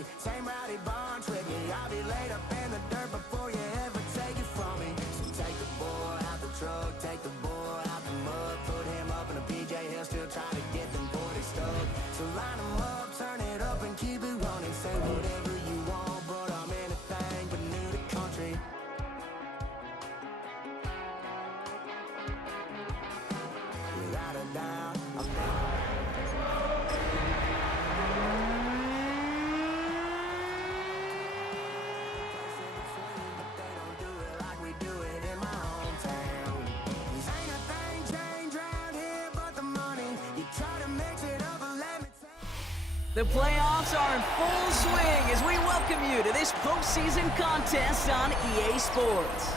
me. Same rowdy bonds with me. I'll be laid up in the dirt before you ever take it from me. So take the boy out the truck, take the boy out the mud, put him up in a PJ, he'll still try to get them 40 stuck. So line him up, turn it up and keep it running. Say whatever you want, but I'm anything but new to country. Without a doubt, I'm down. The playoffs are in full swing as we welcome you to this postseason contest on EA Sports.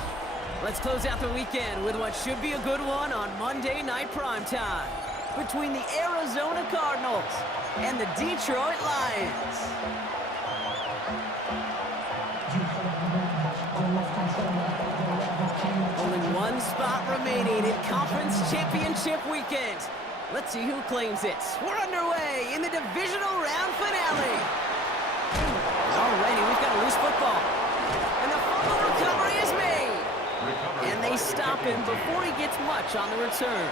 Let's close out the weekend with what should be a good one on Monday Night Primetime between the Arizona Cardinals and the Detroit Lions. Only one spot remaining in Conference Championship Weekend. Let's see who claims it. We're underway in the Divisional Round Finale. Alrighty, we've got a loose football. And the fumble recovery is made. And they stop him before he gets much on the return.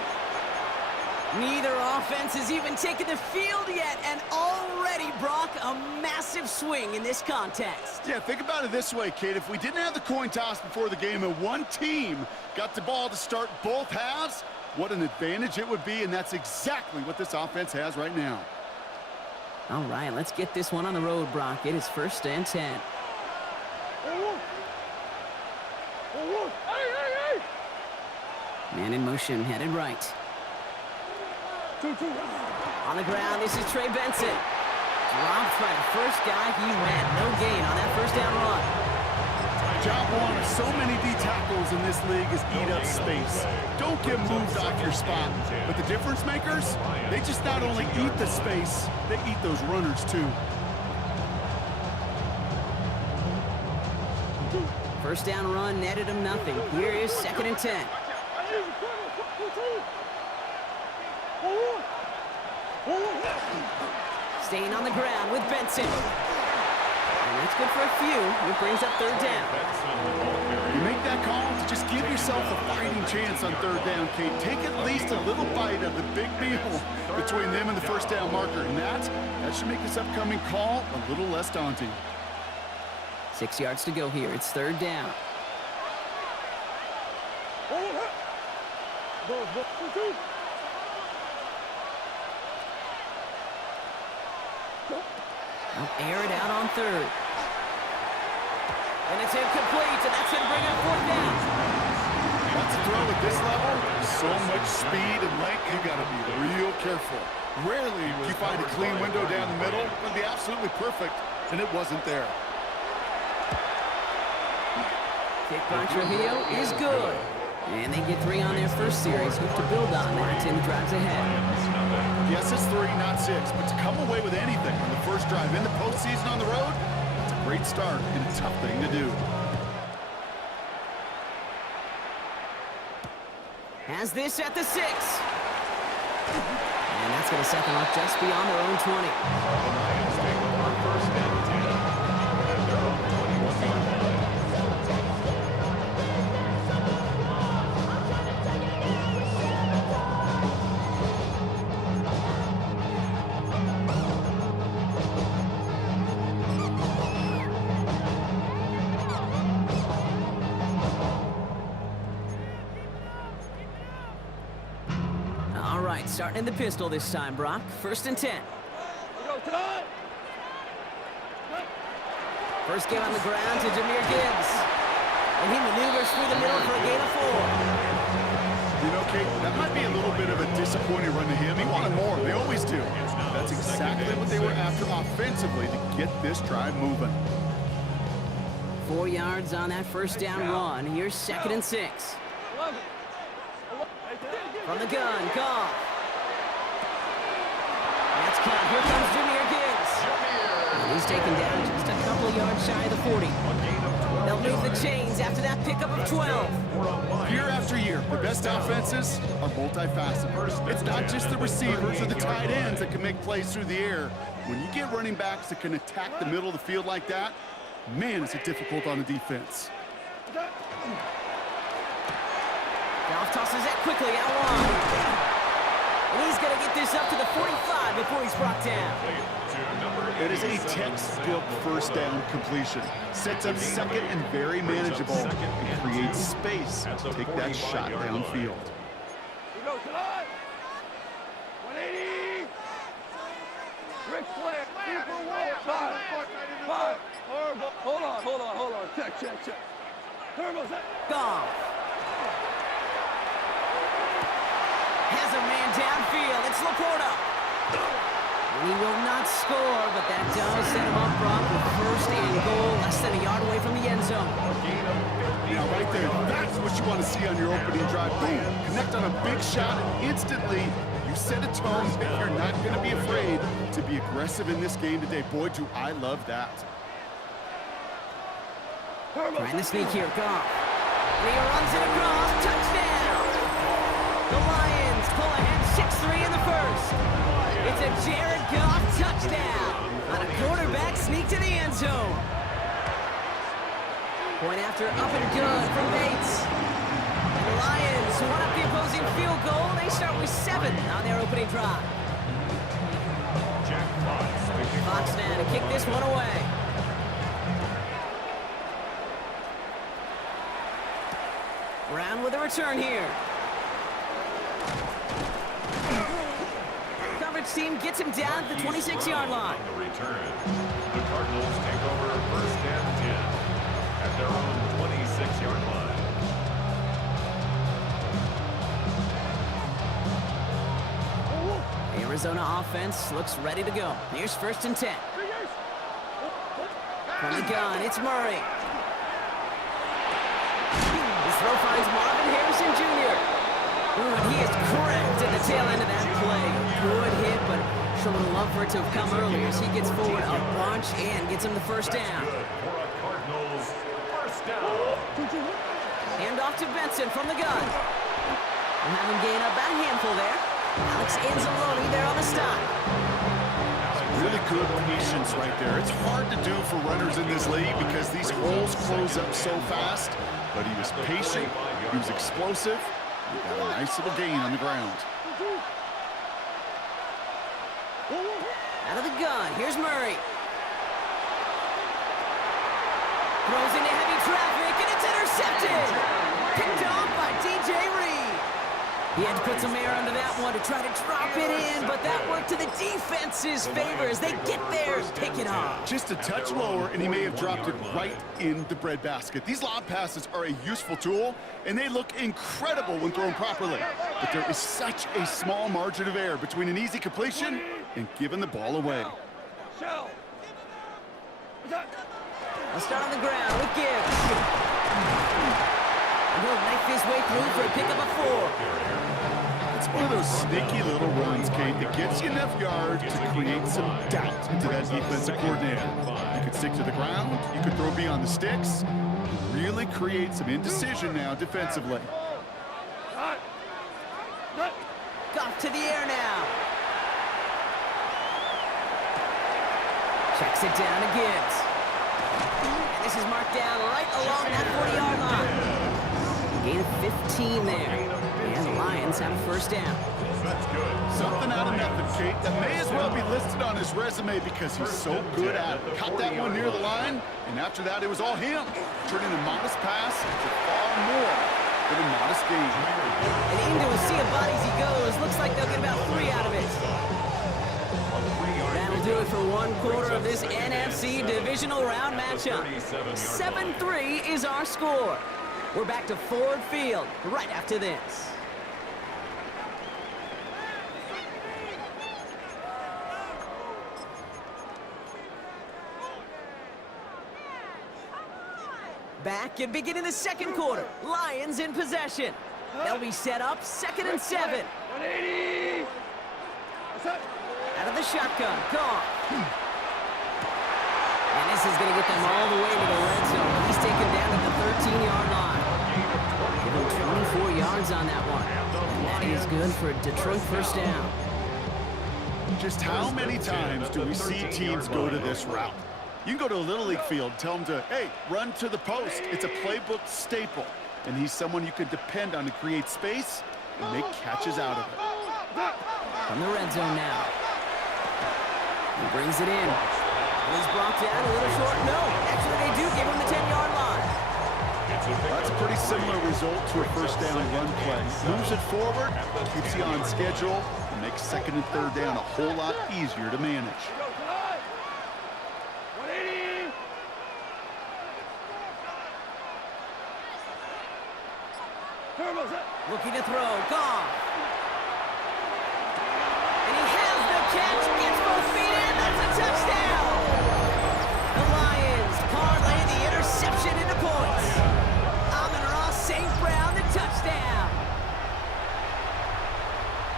Neither offense has even taken the field yet, and already, Brock, a massive swing in this contest. Yeah, think about it this way, kid. If we didn't have the coin toss before the game and one team got the ball to start both halves, what an advantage it would be, and that's exactly what this offense has right now. All right, let's get this one on the road, Brock. It is 1st and 10. Man in motion, headed right. On the ground, this is Trey Benson. Dropped by the first guy he ran. No gain on that first down run. Job one of so many D tackles in this league is eat up space. Don't get moved off your spot. But the difference makers, they just not only eat the space, they eat those runners too. First down run netted him nothing. Here is 2nd and 10. Staying on the ground with Benson. And that's good for a few. It brings up 3rd down. You make that call to just give yourself a fighting chance on 3rd down, Kate. Take at least a little bite of the big meal between them and the first down marker. And that should make this upcoming call a little less daunting. 6 yards to go here. It's 3rd down. I'll air it out on 3rd. And it's incomplete, and that's going to bring up 4th down. That's a throw at this level. So much speed and length, you got to be real careful. Rarely you find a clean window down the middle. It would be absolutely perfect, and it wasn't there. Kick by Trujillo is good. And they get 3 on their first series. Hope to build on that in the drives ahead. Yes, it's 3, not 6. But to come away with anything on the first drive in the postseason on the road, it's a great start and a tough thing to do. Has this at the 6. And that's going to set them up just beyond their own 20. Starting in the pistol this time, Brock. 1st and 10. First game on the ground to Jahmyr Gibbs. And he maneuvers through the middle for a gain of 4. You know, Kate, that might be a little bit of a disappointing run to him. He wanted more. They always do. That's exactly what they were after offensively to get this drive moving. 4 yards on that first down run. Here's 2nd and 6. From the gun, Goff. That's caught. Here comes Jahmyr Gibbs. And he's taken down just a couple of yards shy of the 40. They'll move the chains after that pickup of 12. Year after year, the best offenses are multifaceted. It's not just the receivers or the tight ends that can make plays through the air. When you get running backs that can attack the middle of the field like that, man, is it difficult on the defense. Goff tosses that quickly out long. And he's going to get this up to the 45 before he's brought down. It is a textbook first down completion. Sets up second and very manageable and creates space to take that shot downfield. Check. Goff has a man downfield. It's Laporta. He will not score, but that does set him up front with first and goal, less than a yard away from the end zone. Now, right there, that's what you want to see on your opening drive. Boom, connect on a big shot, and instantly you set a tone that you're not going to be afraid to be aggressive in this game today. Boy, do I love that. Trying to sneak here, Goff. And he runs it across, touchdown! The Lions pull ahead 6-3 in the first. It's a Jared Goff touchdown on a quarterback sneak to the end zone. Point after up and good from Bates. And the Lions want up the opposing field goal. They start with 7 on their opening drive. Fox now to kick this one away. Brown with a return here. Coverage team gets him down at the 26-yard line. On the return, the Cardinals take over first and 10 at their own 26-yard line. Arizona offense looks ready to go. Here's first and 10. From the gun, it's Murray. His throw finds Marvin Harrison Jr. Ooh, and he is cracked at the tail end of that play. Good hit, but showing a love for it to have come earlier as he gets forward a bunch and gets him the first down. For a Cardinals first down. Hand off to Benson from the gun. We'll have him gain about a handful there. Alex Anzalone there on the stop. Really good patience right there. It's hard to do for runners in this league because these holes close up so fast. But he was patient, he was explosive, he got a nice little gain on the ground. Out of the gun, here's Murray. Throws into heavy traffic, and it's intercepted! Picked off by DJ Reed. He had to put some air under that one to try to drop it in, but that worked to the defense's favor as they get there, pick it off. Just a touch lower, and he may have dropped it right in the breadbasket. These lob passes are a useful tool, and they look incredible when thrown properly. But there is such a small margin of error between an easy completion and giving the ball away. Let's start on the ground with Gibbs. And he'll knife his way through for a pickup of 4. It's one of those sneaky little runs, Kate, that gets you enough yards to create some doubt into that defensive coordinator. You could stick to the ground, you could throw beyond the sticks, really create some indecision now defensively. Goff to the air now. Checks it down to Gibbs. And this is marked down right along that 40-yard line. Gain of 15 there. And the Lions have a first down. Something out of nothing, Kate, that may as well be listed on his resume because he's so good at it. Caught that one near the line, and after that, it was all him. Turning a modest pass into far more than a modest gain. And into a sea of bodies he goes. Looks like they'll get about 3 out of it. That'll do it for one quarter of this NFC Divisional Round matchup. 7-3 is our score. We're back to Ford Field right after this. Back and beginning the second quarter. Lions in possession. They'll be set up 2nd and 7. 180! Out of the shotgun. Goff. And this is going to get them all the way to the red zone. He's taken down at the 13-yard line. Give him 24 yards on that one. And that is good for a Detroit first down. Just how many times do we see teams go to this route? You can go to a Little League field, tell them to, hey, run to the post. It's a playbook staple. And he's someone you can depend on to create space and make catches out of it. From the red zone now. He brings it in. And he's brought down a little short. No, actually they do give him the 10-yard line. That's a pretty similar result to a first down run play. Moves it forward, keeps you on schedule, and makes second and third down a whole lot easier to manage. Looking to throw. Gone. And he has the catch. Gets both feet in. That's a touchdown. The Lions parlay the interception into points. Amon-Ra St. Brown, the touchdown.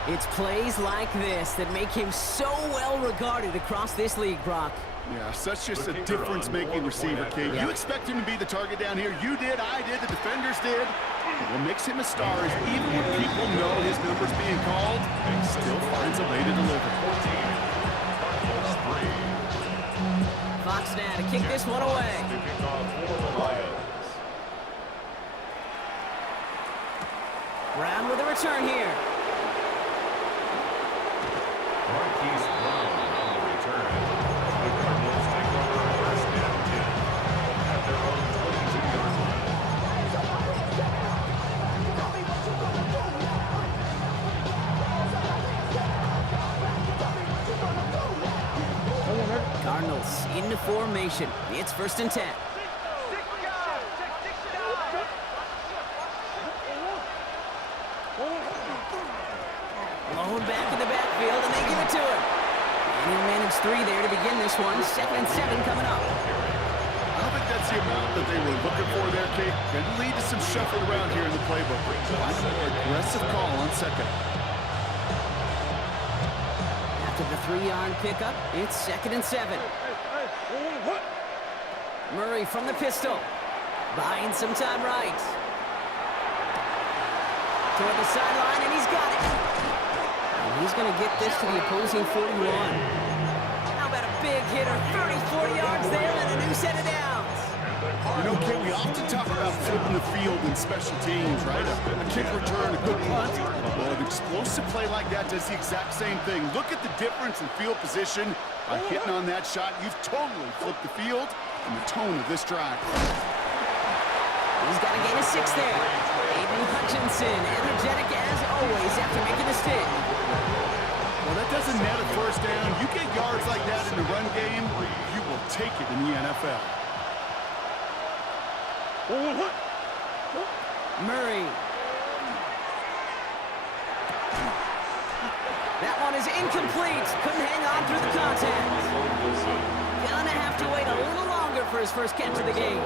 It's plays like this that make him so well regarded across this league, Brock. Yeah, such just a difference-making receiver, Kate. You expect him to be the target down here. You did, I did, the defenders did. What makes him a star is even when people know his number's being called, he still finds a way to deliver. Fox now to kick this one away. Brown with a return here. Marquise Brown on the return. The Cardinals take over first and 10 at their own 22-yard line. Cardinals into formation. It's first and 10. Blown back in the backfield, and they give it to him. And he'll manage 3 there to begin this one. 2nd and 7 coming up. I don't think that's the amount that they were looking for there, Kate. Could lead to some shuffling around here in the playbook. Find a more aggressive call on second. After the 3-yard pickup, it's 2nd and 7. Murray from the pistol. Buying some time right. Toward the sideline, and he's got it. And he's going to get this to the opposing 41. How about a big hitter? 30, 40 yards there, and a new set of downs. You know, Kate, we often talk about flipping the field in special teams, right? A kick return, a good punt. Well, an explosive play like that does the exact same thing. Look at the difference in field position. By hitting on that shot, you've totally flipped the field and the tone of this drive. He's got a gain of 6 there. Aiden Hutchinson, energetic as always after making the stick. Well, that doesn't net a first down. You get yards like that in the run game, you will take it in the NFL. Murray. That one is incomplete. Couldn't hang on through the contact. Gonna have to wait a little longer for his first catch of the game.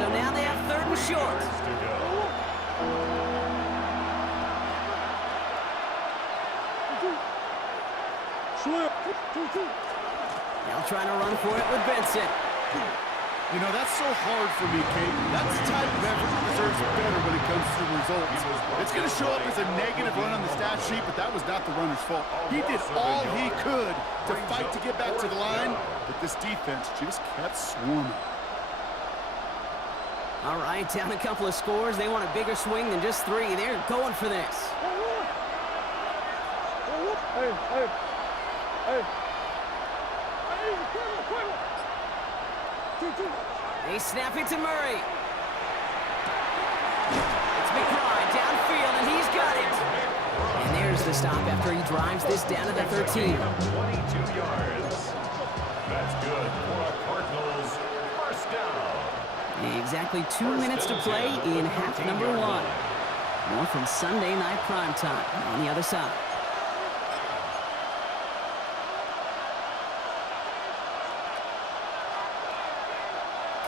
So now they have 3rd and short. Now trying to run for it with Benson. You know, that's so hard for me, Kate. That's the type of effort that deserves better when it comes to results. It's going to show up as a negative run on the stat sheet, but that was not the runner's fault. He did all he could to fight to get back to the line, but this defense just kept swarming. All right, down a couple of scores. They want a bigger swing than just 3. They're going for this. They snap it to Murray. It's McBride downfield, and he's got it. And there's the stop after he drives this down to the 13. 22 yards. That's good for a Cardinals first down. Exactly 2 minutes to play in half number 1. More from Sunday night primetime on the other side.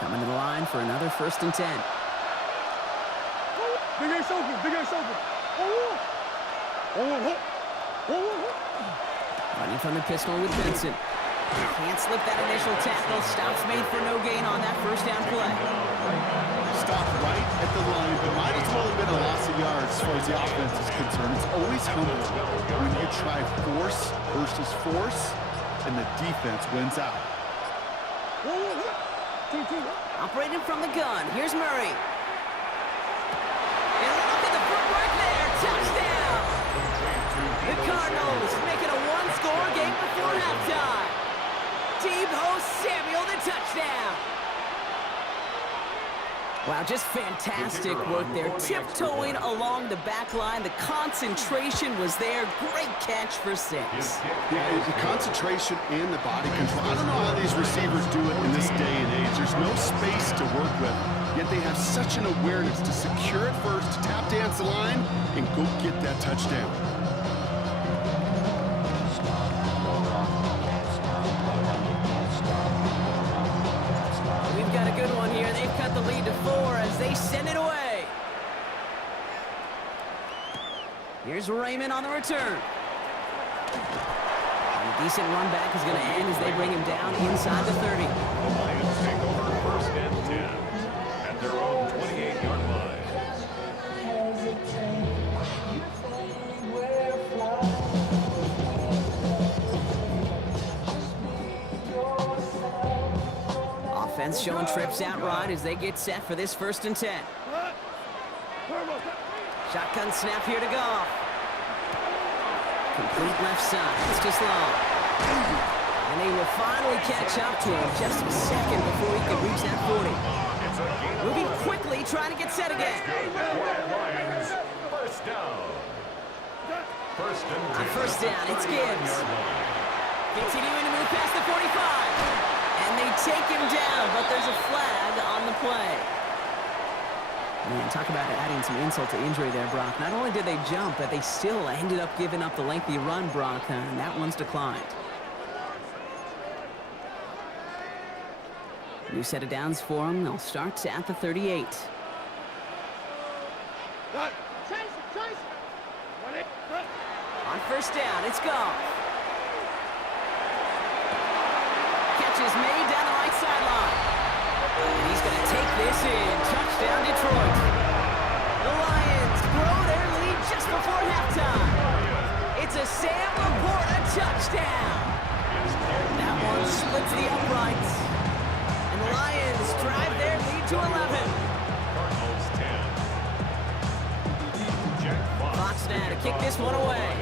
Coming to the line for another 1st and 10. Big Ace open, Big Ace open. Running from the pistol with Benson. Can't slip that initial tackle. Stops made for no gain on that first down play. Stop right at the line, but might as well have been a loss of yards as far as the offense is concerned. It's always humbling when you try force versus force, and the defense wins out. Operating from the gun. Here's Murray. And look at the footwork there. Touchdown! The Cardinals make it a one-score game before halftime. Deebo Samuel, the touchdown. Wow, just fantastic work there. Tiptoeing along the back line. The concentration was there. Great catch for 6. Yeah, the concentration and the body control. I don't know how these receivers do it in this day and age. There's no space to work with, yet they have such an awareness to secure it first, to tap dance the line, and go get that touchdown. We've got a good one here. They've cut the lead to 4 as they send it away. Here's Raymond on the return. A decent run back is going to end as they bring him down inside the 30. The Lions take over first and 10 at their own 28-yard line. Offense showing trips out right as they get set for this first and 10. Shotgun snap here to Goff. Complete left side. It's just long. And they will finally catch up to him just a second before he can reach that 40. Moving quickly, trying to get set again. Lions, first down. First and 10. On first down, it's Gibbs. Continuing to move past the 45. And they take him down, but there's a flag on the play. Man, talk about adding some insult to injury there, Brock. Not only did they jump, but they still ended up giving up the lengthy run, Brock, and that one's declined. New set of downs for them. They'll start at the 38. On first down, it's Goff. Catch is made down the right sideline. And he's going to take this in. Touchdown, Detroit. The Lions grow their lead just before halftime. It's a Sam Laporta touchdown. That one splits the uprights. And the Lions drive their lead to 11. Cardinals 10. Jack Fox now to kick this one away.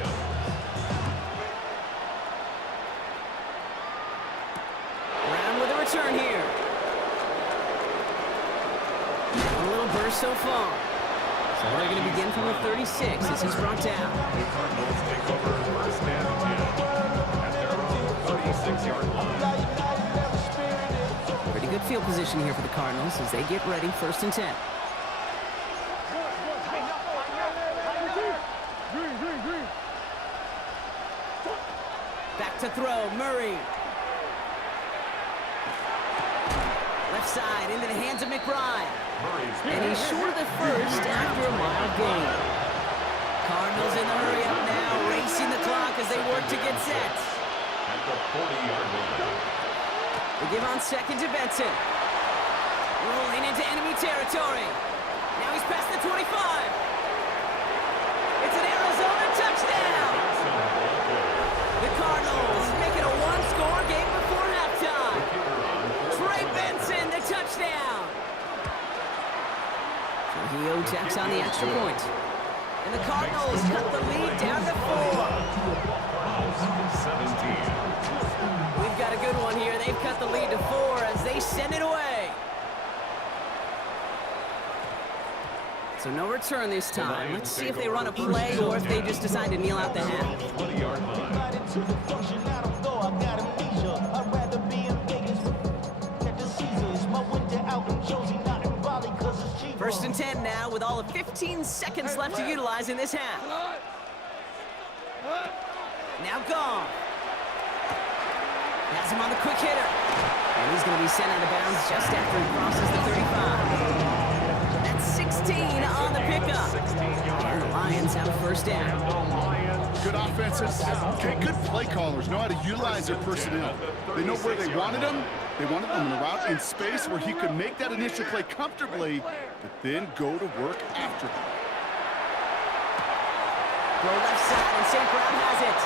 Brown with a return here. A little burst so far. So they're going to begin from the 36 as he's brought down. The Cardinals take over first and 10 at their own 36-yard line. Pretty good field position here for the Cardinals as they get ready first and 10. Back to throw, Murray. Left side into the hands of McBride. And he's short of the first after a mild gain. Cardinals in the hurry up now, racing the clock as they work to get set. At the 40-yard line. They give on second to Benson. Rolling into enemy territory. Now he's past the 25. It's an Arizona touchdown. The Cardinals make it a one-score game before halftime. Trey Benson, the touchdown. Trujillo checks on the extra point. And the Cardinals cut the lead down to 4. 17. We've got a good one here. They've cut the lead to 4 as they send it away. So no return this time. Let's see if they run a play or if they just decide to kneel out the half. 20-yard line. First and 10 now with all of 15 seconds left to utilize in this half. Now gone. Has him on the quick hitter. And he's going to be sent out of bounds just after he crosses the 35. That's 6 on the pickup. 16 yards. And the Lions have a first down. Good offenses. Okay, good play callers know how to utilize their personnel. They know where they wanted them. They wanted them in a route in space where he could make that initial play comfortably, but then go to work after it. Throw left side, and St. Brown has it.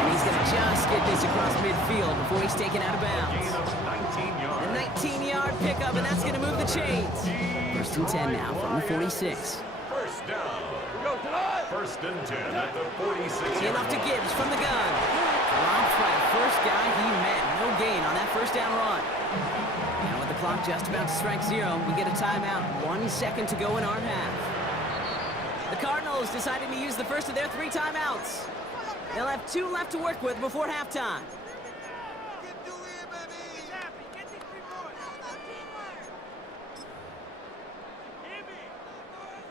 And he's going to just get this across midfield before he's taken out of bounds. Gain of 19 yards. A 19-yard pickup, and that's going to move the chains. First and 10 now from the 46. First down. First and 10 at the 46. In off to Gibbs from the gun. Drops by the first guy he met. No gain on that first down run. Now with the clock just about to strike 0, we get a timeout. 1 second to go in our half. The Cardinals deciding to use the first of their 3 timeouts. They'll have 2 left to work with before halftime.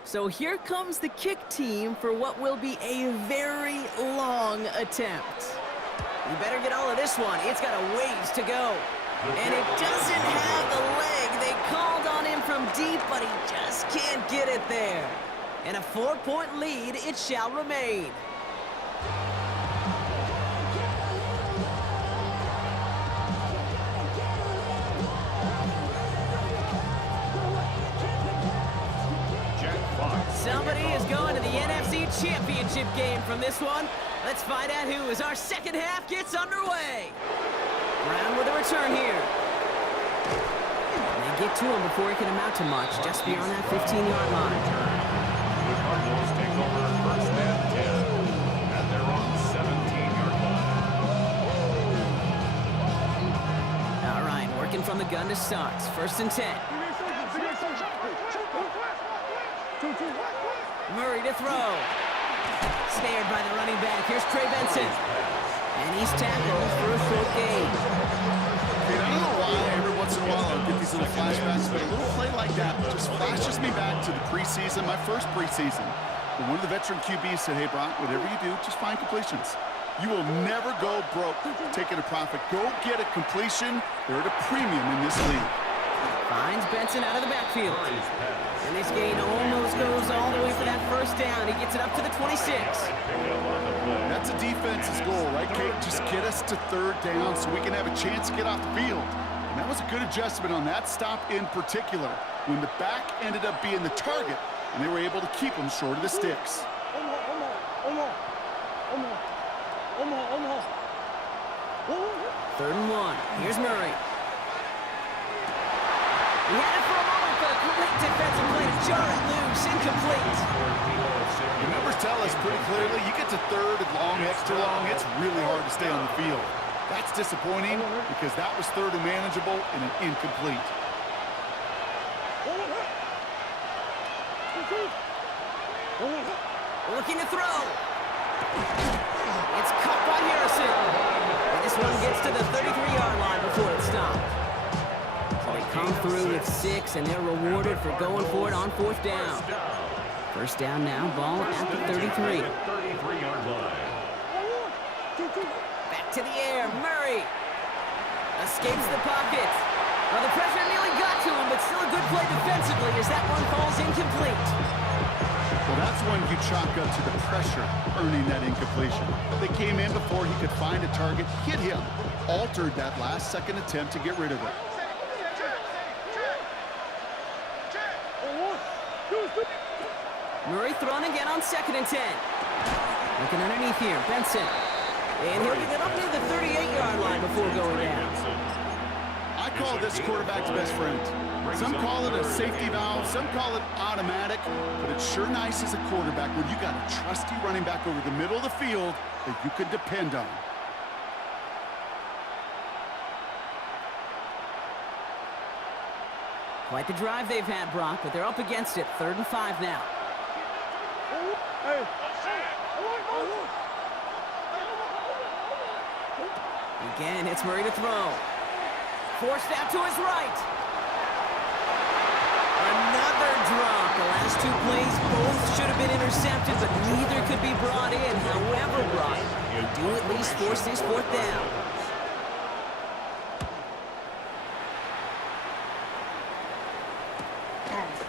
So here comes the kick team for what will be a very long attempt. You better get all of this one. It's got a ways to go. And it doesn't have the leg. They called on him from deep, but he just can't get it there. And a 4-point lead, it shall remain. Somebody is going to the NFC Championship game from this one. Let's find out who, as our second half gets underway. Brown with a return here. They get to him before he can amount to much, just beyond that 15-yard line. The Cardinals take over first and 10 at their own 17-yard line. All right, working from the gun to start. First and 10. Murray to throw. Snared by the running back. Here's Trey Benson. And he's tackled for a short gain. I don't know why every once in a while I'll get these little flashbacks, but a little play like that just flashes me back to the preseason, my first preseason. When one of the veteran QBs said, hey, Brock, whatever you do, just find completions. You will never go broke taking a profit. Go get a completion. They're at a premium in this league. Finds Benson out of the backfield. And this gain almost goes all the way for that first down. He gets it up to the 26. That's a defense's goal, right, Kate? Just get us to 3rd down so we can have a chance to get off the field. And that was a good adjustment on that stop in particular, when the back ended up being the target, and they were able to keep him short of the sticks. 3rd and 1. Here's Murray. He had it for a moment, but a great defensive play to jar it loose. Incomplete. The numbers tell us pretty clearly, you get to 3rd and long, extra long, it's really hard to stay on the field. That's disappointing because that was 3rd and manageable and an incomplete. Looking to throw. It's caught by Harrison. And this one gets to the 33-yard line before it stopped. So they come through with 6, and they're rewarded for going for it on 4th down. First down now, ball at the 33. 33-yard line. Back to the air, Murray. Escapes the pocket. Well, the pressure nearly got to him, but still a good play defensively as that one falls incomplete. Well, that's when you chalk up to the pressure earning that incompletion. They came in before he could find a target, hit him, altered that last-second attempt to get rid of it. Murray thrown again on 2nd and 10. Looking underneath here, Benson. And he'll get up near the 38-yard line before going down. I call this quarterback's best friend. Some call it a safety valve, some call it automatic, but it's sure nice as a quarterback when you got a trusty running back over the middle of the field that you can depend on. Quite the drive they've had, Brock, but they're up against it. 3rd and 5 now. Again, it's Murray to throw. Forced out to his right. Another drop. The last 2 plays both should have been intercepted, but neither could be brought in. However, Brock, they do at least force this 4th down.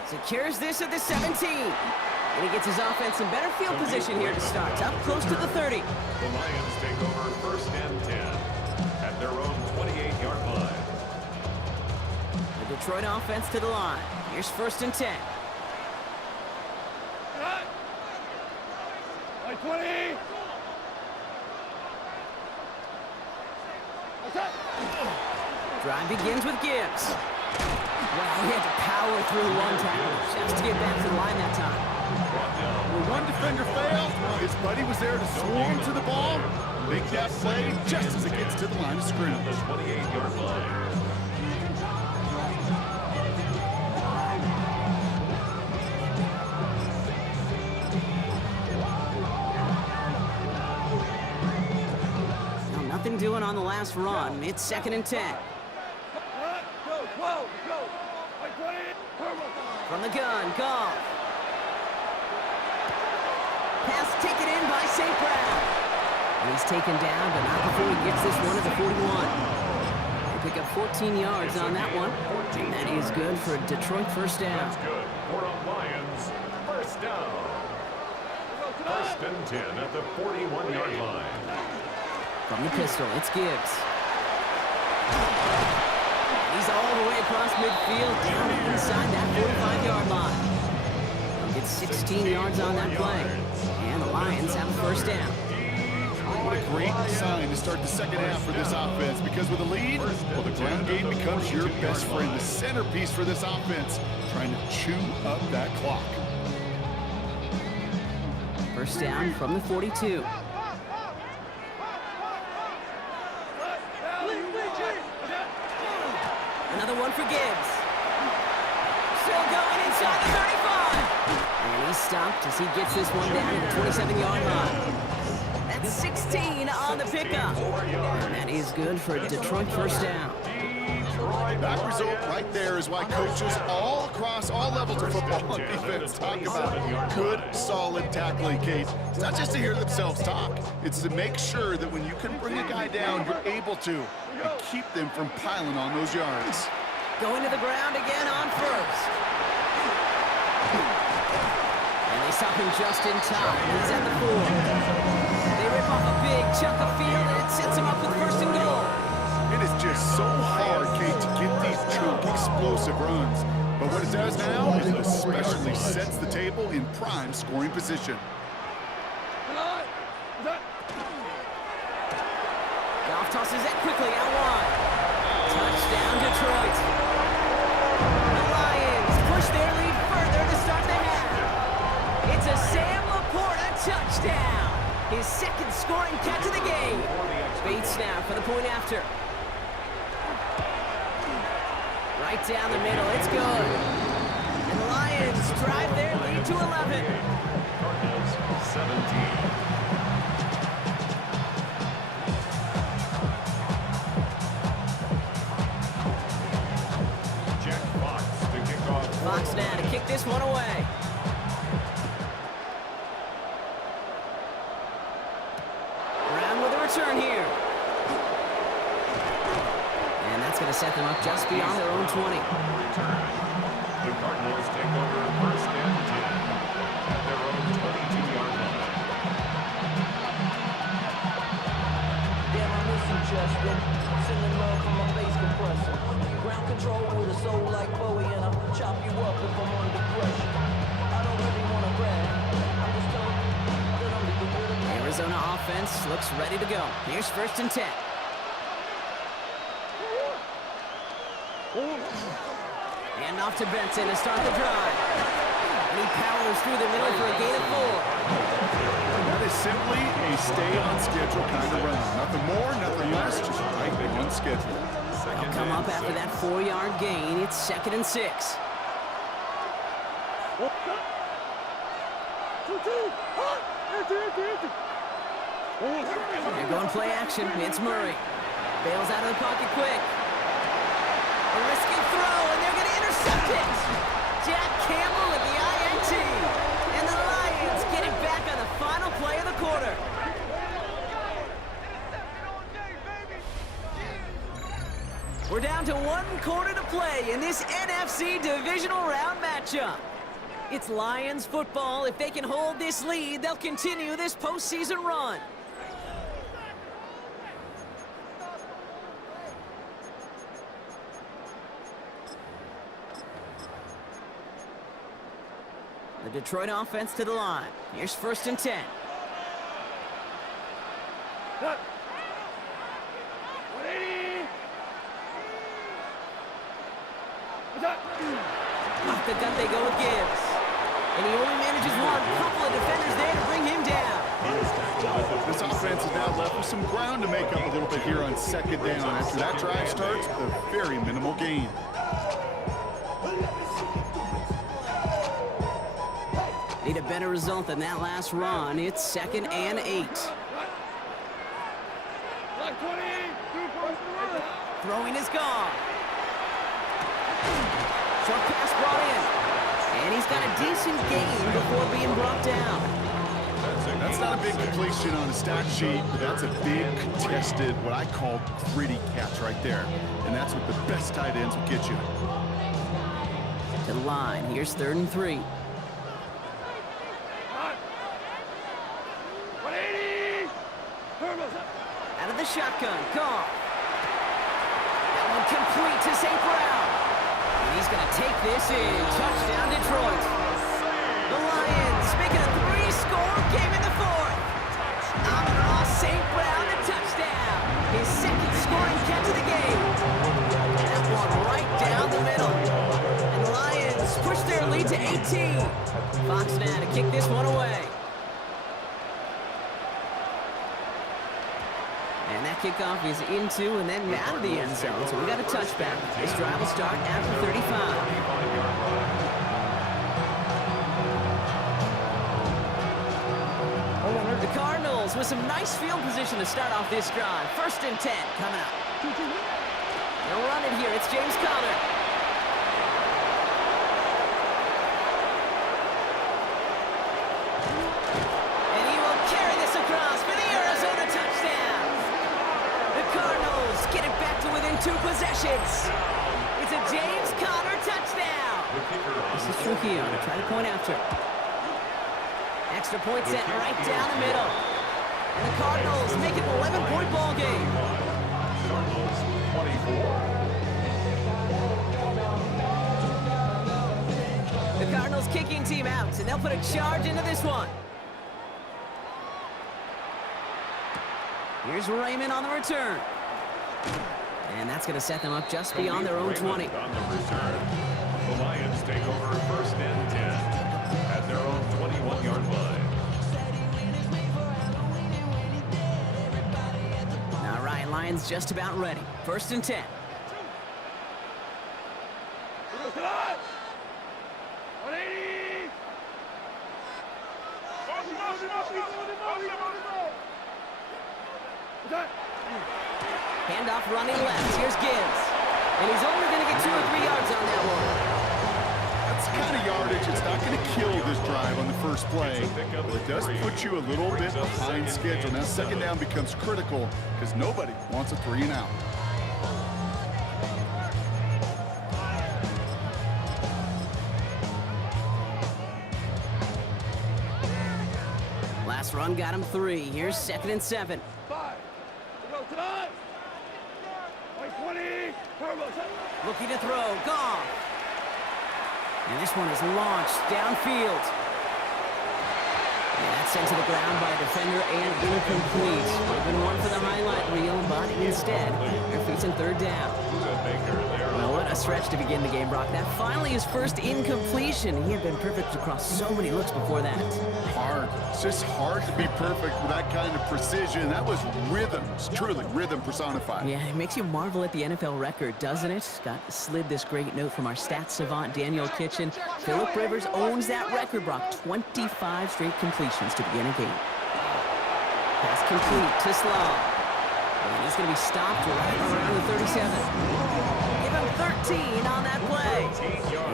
Secures this at the 17. And he gets his offense in better field position here to start. Up close to the 30. The Lions take over first and 10 at their own 28-yard line. The Detroit offense to the line. Here's first and 10. Like 20. Drive begins with Gibbs. Well, he had to power through one tackle just to get back to the line that time. When one defender failed, his buddy was there to swarm to the ball, make that play just as it gets to the line of The scrimmage. 28-yard line. Now, nothing doing on the last run. It's second and 10. Go. Like 20. From the gun, Goff. Pass taken in by St. Brown. And he's taken down, but not before he gets this one at the 41. They pick up 14 yards on that one. And that is good for a Detroit first down. That's good for a Lions first down. First and 10 at the 41-yard line. From the pistol, it's Gibbs. He's all the way across midfield, down inside that 45-yard line. He'll get 16 yards on that play. And the Lions have a first down. What a great sign to start the second half for this offense, because with a lead, well, the ground game becomes your best friend, the centerpiece for this offense, trying to chew up that clock. First down from the 42. Another one for Gibbs. Still going inside the 35. And he's stopped as he gets this one down to the 27-yard line. That's 16 on the pickup. And that is good for a Detroit first down. That result right there is why coaches all across all levels of football and defense talk about good, solid tackling, Kate. It's not just to hear themselves talk. It's to make sure that when you can bring a guy down, you're able to, and keep them from piling on those yards. Going to the ground again on first. And they stop him just in time. He's at the 4. They rip off a big chunk of field, and it sets him up with first and goal. It is just so hard, Kate, to get these chunk, explosive runs. But what it does now is it especially sets the table in prime scoring position. Goff tosses that quickly out wide. Touchdown, Detroit. The Lions push their lead further to start the half. It's a Sam Laporta touchdown. His second scoring catch of the game. Bates now for the point after. Right down the middle, it's good. And the Lions drive their lead to 11. Cardinals 17. Fox now to kick this one away. Brown with a return here. And that's going to set them up just beyond their own 20. The Cardinals take over first and 10 at their own 22-yard line. Damn, I miss you, Justin. Sending love from my bass compressor. Ground control with a soul like Bowie, and I'll chop you up if I'm under pressure. I don't really want to brag. I'm just telling you that I'm leaving with a man. Arizona offense looks ready to go. Here's first and 10. And off to Benson to start the drive. And he powers through the middle for a gain of 4. That is simply a stay-on-schedule kind of run. Nothing more, nothing less, just right on schedule. They'll come up after that 4-yard gain. It's second and 6. They're going play action. It's Murray. Bails out of the pocket quick. A risky throw, and they're going to intercept it. Jack Campbell with the INT. And the Lions get it back on the final play of the quarter. We're down to 1 quarter to play in this NFC Divisional Round matchup. It's Lions football. If they can hold this lead, they'll continue this postseason run. The Detroit offense to the line. Here's 1st and 10. Cut. 180. Cut. Off the gut they go with Gibbs. And he only manages one. Couple of defenders there to bring him down. This offense is now left with some ground to make up a little bit here on 2nd down. After that drive starts with a very minimal gain. Need a better result than that last run. It's 2nd and 8. Block 20. 2 points to run. Throwing is gone. Short pass brought in. And he's got a decent gain before being brought down. That's not a big completion on a stat sheet, but that's a big contested, what I call gritty catch right there. And that's what the best tight ends will get you. To the line. Here's 3rd and 3. 180. Turbos. Out of the shotgun. Goff. That one complete to St. Brown. And he's going to take this in. Touchdown, Detroit. The Lions making a 3-score game in the 4th. Amon-Ra St. Brown, the touchdown. His 2nd scoring catch of the game. That one right down the middle. And the Lions push their lead to 18. Fox now to kick this one away. And that kickoff is into and then out of the end zone. So we got a touchback. This drive will start after 35. The Cardinals with some nice field position to start off this drive. 1st and 10 coming up. They'll run it here. It's James Conner. And he will carry this across for the Arizona touchdown. The Cardinals get it back to within 2 possessions. It's a James Conner touchdown. This is Trujillo to try to point after. Extra point set right down the middle. And the Cardinals make it an 11-point ball game. Cardinals 24. The Cardinals kicking team out, and they'll put a charge into this one. Here's Raymond on the return. And that's going to set them up just beyond their own 20. On the return, the Lions take over 1st and 10 at their own 21-yard line. All right, Lions just about ready. 1st and 10. 180. Handoff running left. Here's Gibbs. And he's only going to get 2 or 3 yards on that one. That's the kind of yardage. It's not going to kill this drive on the first play, but it does put you a little bit behind schedule. Now 2nd down becomes critical because nobody wants a 3 and out. Last run got him 3. Here's 2nd and 7. 5. Go tonight. 20. Turbos. Looking to throw. Goff. And this one is launched downfield. And that's sent to the ground by a defender and incomplete. Would have been one for the highlight reel, but instead, they're facing 3rd down. Well, what a stretch to begin the game, Brock. That finally his first incompletion. He had been perfect across so many looks before that. Hard. It's just hard to be perfect with that kind of precision. That was rhythm. It's truly rhythm personified. Yeah, it makes you marvel at the NFL record, doesn't it? Got slid this great note from our stats savant, Daniel Kitchen. Phillip Rivers owns that record, Brock. 25 straight completions to begin a game. Pass complete to Slaw. And he's going to be stopped right around the 37. Give him 13 on that play.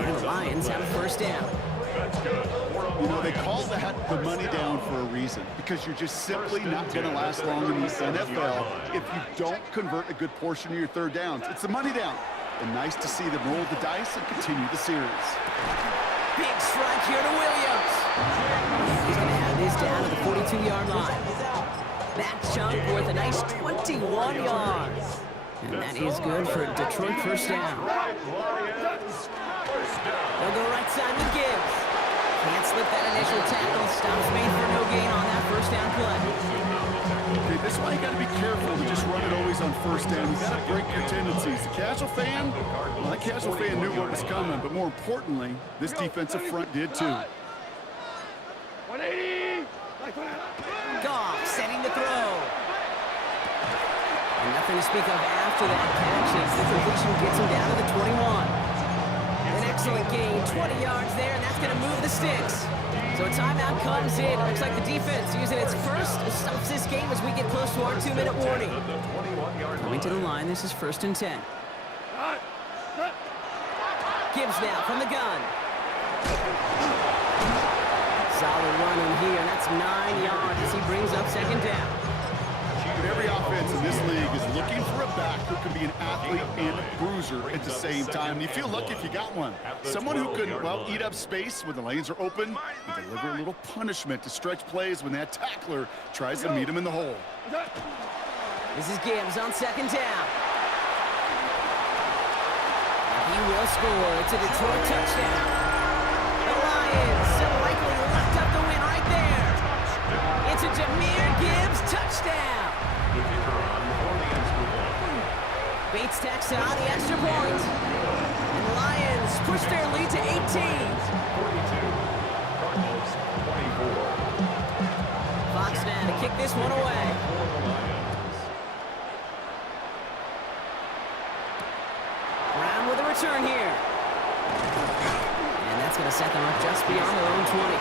And the Lions have a 1st down. That's good. You know, they call that the money down for a reason, because you're just simply not going to last long in the NFL if you don't convert a good portion of your third downs. It's the money down. And nice to see them roll the dice and continue the series. Big strike here to Williams. He's going to have this down to the 42-yard line. That chunk worth a nice 21 yards. And that is good for a Detroit first down. They'll go right side with Gibbs. Can't slip that initial tackle. Stops made for no gain on that first down play. Okay, this is why you got to be careful to just run it always on first down. You got to break your tendencies. The casual fan, well, that casual fan knew what was coming, but more importantly, this defensive front did too. 180. Goff setting the throw. And nothing to speak of after that catch as the completion gets him down to the 21. An excellent gain, 20 yards there, and that's going to move the sticks. So a timeout comes in. Looks like the defense using its first stops this game as we get close to our 2-minute warning. Coming to the line, this is 1st and 10. Gibbs now from the gun. Solid run in here, and that's 9 yards as he brings up 2nd down. Every offense in this league is looking for a back who can be an athlete and a bruiser at the same time. And you feel lucky if you got one. Someone who can, well, eat up space when the lanes are open and deliver a little punishment to stretch plays when that tackler tries to meet him in the hole. This is Gibbs on 2nd down. He will score. It's a Detroit touchdown. The Lions so likely left up the win right there. It's a Jahmyr Gibbs touchdown. Bates tacks on the extra point. And the Lions push their lead to 18. 42. Cardinals 24. Fox now to kick this one away. Brown with a return here. And that's going to set them up just beyond their own 20.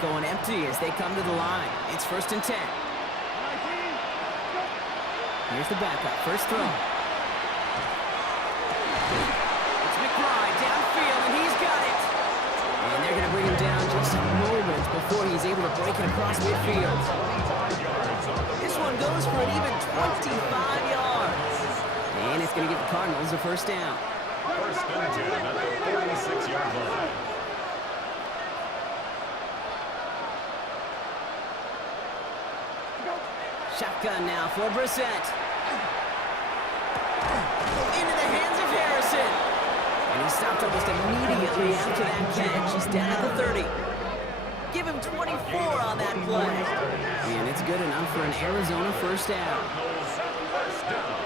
Going empty as they come to the line. It's 1st and 10. Here's the backup. First throw. It's McBride downfield, and he's got it. And they're going to bring him down just a moment before he's able to break it across midfield. This one goes for an even 25 yards. And it's going to give the Cardinals a first down. 1st and 10 at the 46-yard line. Shotgun now for Brissett. Into the hands of Harrison. And he stopped almost immediately after that catch. He's down at the 30. Give him 24 on that play. And it's good enough for an Arizona first down. First down.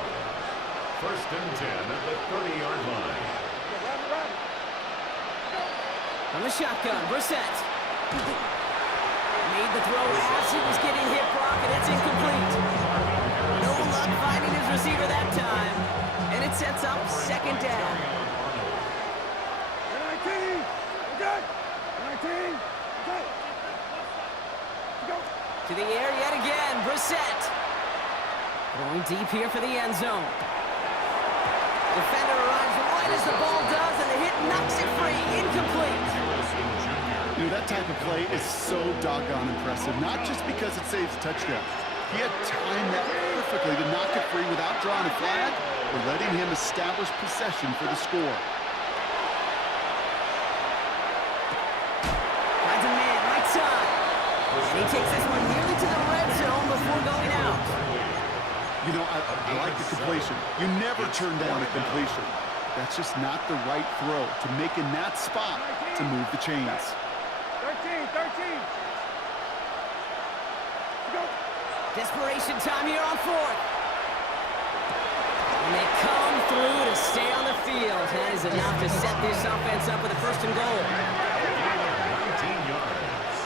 1st and 10 at the 30-yard line. From the shotgun, Brissett. Made the throw as he was getting hit, Brock, and it's incomplete. No luck finding his receiver that time. And it sets up 2nd down. 19. Okay. 19. Okay. Go. To the air yet again, Brissett. Going deep here for the end zone. Defender arrives right as the ball does, and the hit knocks it free. Incomplete. You know, that type of play is so doggone impressive, not just because it saves a touchdown. He had timed that perfectly to knock it free without drawing a flag or letting him establish possession for the score. Finds a man right side. And he takes this one nearly to the red zone before going out. You know, I like the completion. You never turn down a completion. That's just not the right throw to make in that spot to move the chains. 13. Go. Desperation time here on 4th. And they come through to stay on the field. That is enough to set this offense up with a 1st and goal. 19 yards.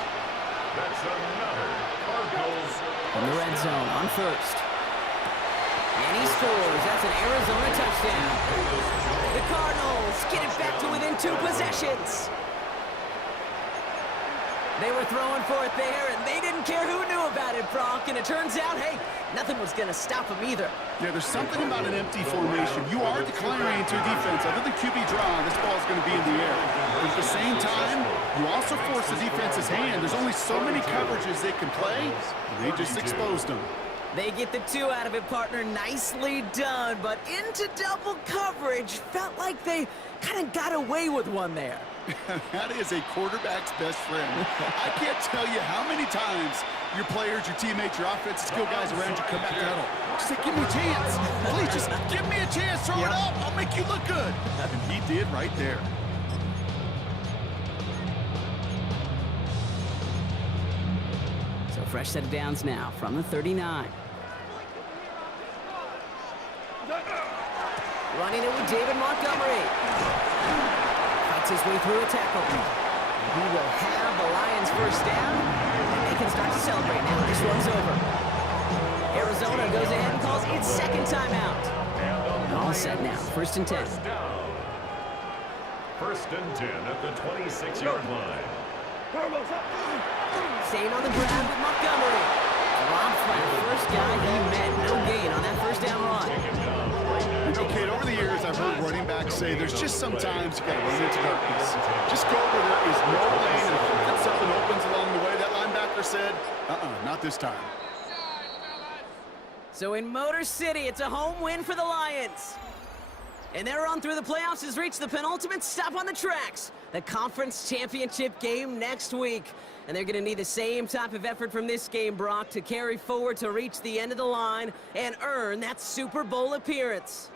That's another Cardinals. From the red zone on 1st. And he scores. That's an Arizona touchdown. The Cardinals get it back to within 2 possessions. They were throwing for it there, and they didn't care who knew about it, Brock. And it turns out, hey, nothing was going to stop them either. Yeah, there's something about an empty formation. You are declaring to defense, other than QB draw, this ball is going to be in the air. But at the same time, you also force the defense's hand. There's only so many coverages they can play, and they just exposed them. They get the 2 out of it, partner. Nicely done, but into double coverage. Felt like they kind of got away with one there. That is a quarterback's best friend. I can't tell you how many times your players, your teammates, your offensive skill guys around you come back to huddle. Just say, give me a chance. Please, just give me a chance. Throw it up. I'll make you look good. And he did right there. So fresh set of downs now from the 39. Running it with David Montgomery. Fights his way through a tackle. And he will have the Lions first down, and they can start to celebrate now. This one's over. Arizona goes ahead and calls its second timeout. All set now, 1st and 10. First and 10 at the 26-yard line. Staying on the ground with Montgomery. Rob Flat, first guy he met. No gain on that first down run. Okay, over the years, I've heard running backs say there's just sometimes you got to run into darkness. Just go where there is no lane, and if something opens along the way, that linebacker said, not this time. So in Motor City, it's a home win for the Lions. And their run through the playoffs has reached the penultimate stop on the tracks. The conference championship game next week. And they're going to need the same type of effort from this game, Brock, to carry forward to reach the end of the line and earn that Super Bowl appearance.